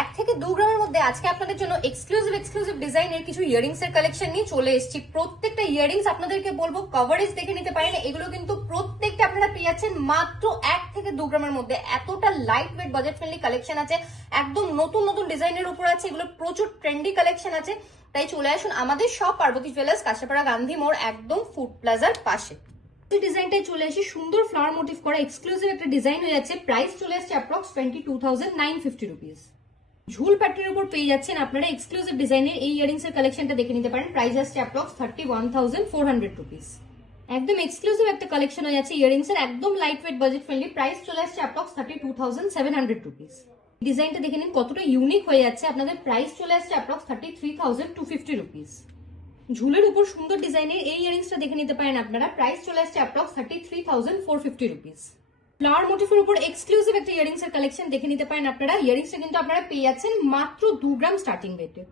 1 থেকে 2 গ্রামের মধ্যে আজকে আপনাদের জন্য এক্সক্লুসিভ ডিজাইনের কিছু ইয়ারিংস এর কালেকশন নিয়ে চলে এসেছি। প্রত্যেকটা ইয়ারিংস আপনাদেরকে বলবো কভারেজ দেখে নিতে পারেন। এগুলো কিন্তু প্রত্যেকটা আপনারা পেয়ে যাচ্ছেন মাত্র 1 থেকে 2 গ্রামের মধ্যে। এতটা light weight budget friendly collection আছে, একদম নতুন নতুন ডিজাইনের উপর আছে, এগুলো প্রচুর ট্রেন্ডি কালেকশন আছে। তাই চলে আসুন আমাদের শপ পার্বতী জুয়েলার্স, কাঁচরাপাড়া গান্ধী মোড়, একদম ফুড প্লাজার পাশে। ডিজাইনটাই চলে আসে সুন্দর ফ্লাওয়ার মোটিভ করা এক্সক্লুসিভ একটা ডিজাইন হয়ে যাচ্ছে। প্রাইস চলে আসছে অ্যাপ্রক্স 22,950 রুপিস। ঝুল প্যাটার্নের উপর পেয়ে যাচ্ছেন আপনারা এক্সক্লুসিভ ডিজাইনের এই ইয়ারিংস এর কালেকশনটা দেখে নিতে পারেন। প্রাইস আসছে অ্যাপ্রক্স 31,400 রুপিস। একদম এক্সক্লুসিভ একটা কালেকশন হয়ে যাচ্ছে ইয়ারিংস এর, একদম light weight budget friendly. Price চলে আসছে অ্যাপ্রক্স 32,700 রুপিস। ডিজাইনটা দেখে নিন কতটা ইউনিক হয়ে যাচ্ছে। আপনাদের প্রাইস চলে আসছে অ্যাপ্রক্স 33,250 রুপিস। ঝুলের উপর সুন্দর ডিজাইনের এই ইয়ারিংসটা দেখে নিতে পারেন আপনারা। প্রাইস চলে আসছে অ্যাপ্রক্স 33,450 রুপিস। ফ্লাওয়ার মোটিফের উপর এক্সক্লুসিভ একটা ইয়ারিংস এর কালেকশন দেখে নিতে পারেন আপনারা। ইয়ারিংসটা কিন্তু আপনারা পেয়ে যাচ্ছেন মাত্র 2 গ্রাম স্টার্টিং রেটে।